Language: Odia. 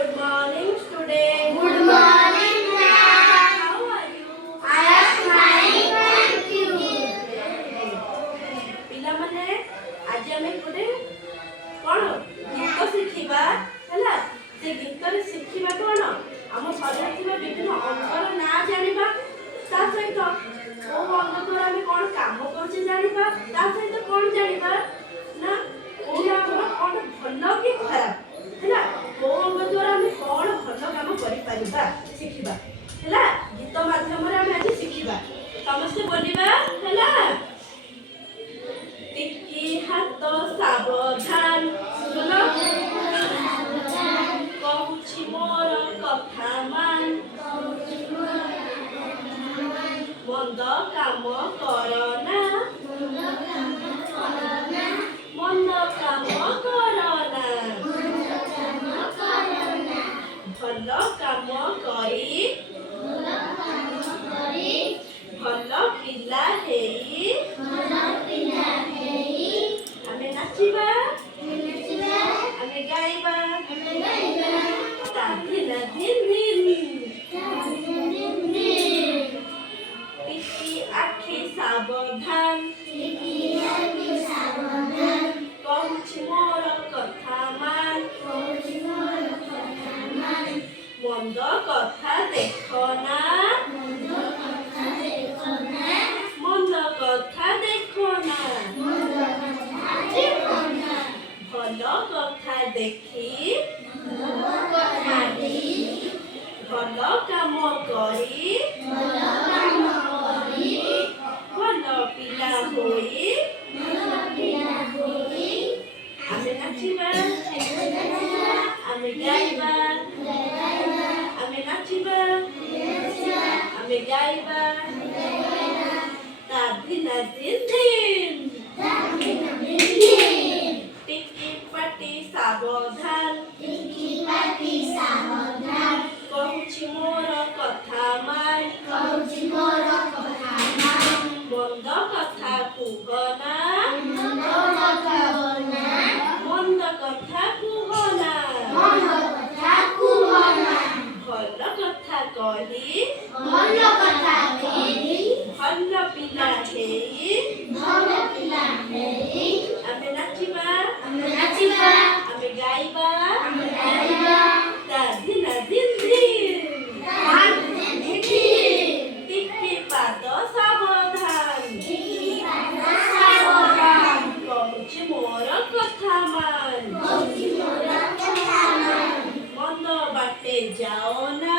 Good morning, students. Good morning, ma'am. How are you? I am fine, thank you. ପିଲାମାନେ ଆଜି ଆମେ ଗୋଟେ କ'ଣ ଗୀତ ଶିଖିବା ହେଲା। ସେ ଗୀତରେ ଶିଖିବା କ'ଣ ଆମ ଶରୀରରେ ଥିବା ବିଭିନ୍ନ ଅଙ୍ଗର ନାଁ ଜାଣିବା, ତା ସହିତ କୋଉ ଅଙ୍ଗ ଦ୍ୱାରା ଆମେ କ'ଣ କାମ କରୁଛେ ଜାଣିବା, ତା ସହିତ କ'ଣ ଜାଣିବା ନା କୋଉଟା ଆମର କ'ଣ ଭଲ କି ଖରାପ ହେଲା, କୋଉ ଅଙ୍ଗ ଦ୍ୱାରା ଆମେ କ'ଣ ଭଲ କାମ କରିପାରିବା ଶିଖିବା ହେଲା। ଗୀତ ମାଧ୍ୟମରେ ଆମେ ଆଜି ଶିଖିବା। ସମସ୍ତେ ବୋଲିବା ହେଲା। ଟିକି ହାତ ସାବଧାନ ଶୁଣ, କହୁଛି ମୋର କଥା ମାନ, ମନ୍ଦ କାମ କରନା, ମନ୍ଦ କାମ କରନା, ଭଲ କାମ କରି ଭଲ ପିଲା ହେଇ ଆମେ ନାଚିବା, ଆମେ ଗାଇବା, ଦିନ ଟିକି ଆଖି ସାବଧାନ, କହୁଛି ମୋର କଥା ମାନ, ମନ୍ଦ କଥା ଦେଖ ନା, ମନ୍ଦ କଥା ଦେଖ ନା, ଭଲ କଥା ଦେଖି ଭଲ କାମ କରି ଭଲ ପିଲା ହୋଇ ଆମେ ନାଚିବା, ଆମେ ଗାଇବା, ଆମେ ନାଚିବା, ଆମେ ଗାଇବା, ଟିକି ପାଟି ସାବଧାନ, କହୁଛି ମୋର କଥା ମାନ, ମନ୍ଦ କଥା କୁହନା, ମନ୍ଦ କଥା କୁହନା, ଭଲ କଥା କହି ଭଲ ପିଲା ହେଇ ଆମେ ନାଚିବା, ଆମେ ଗାଇବା, ଟିକି ପାଦ ସାବଧାନ, କହୁଛି ମୋର କଥା ମାନ, ମନ୍ଦ ବାଟେ ଯାଅ ନା,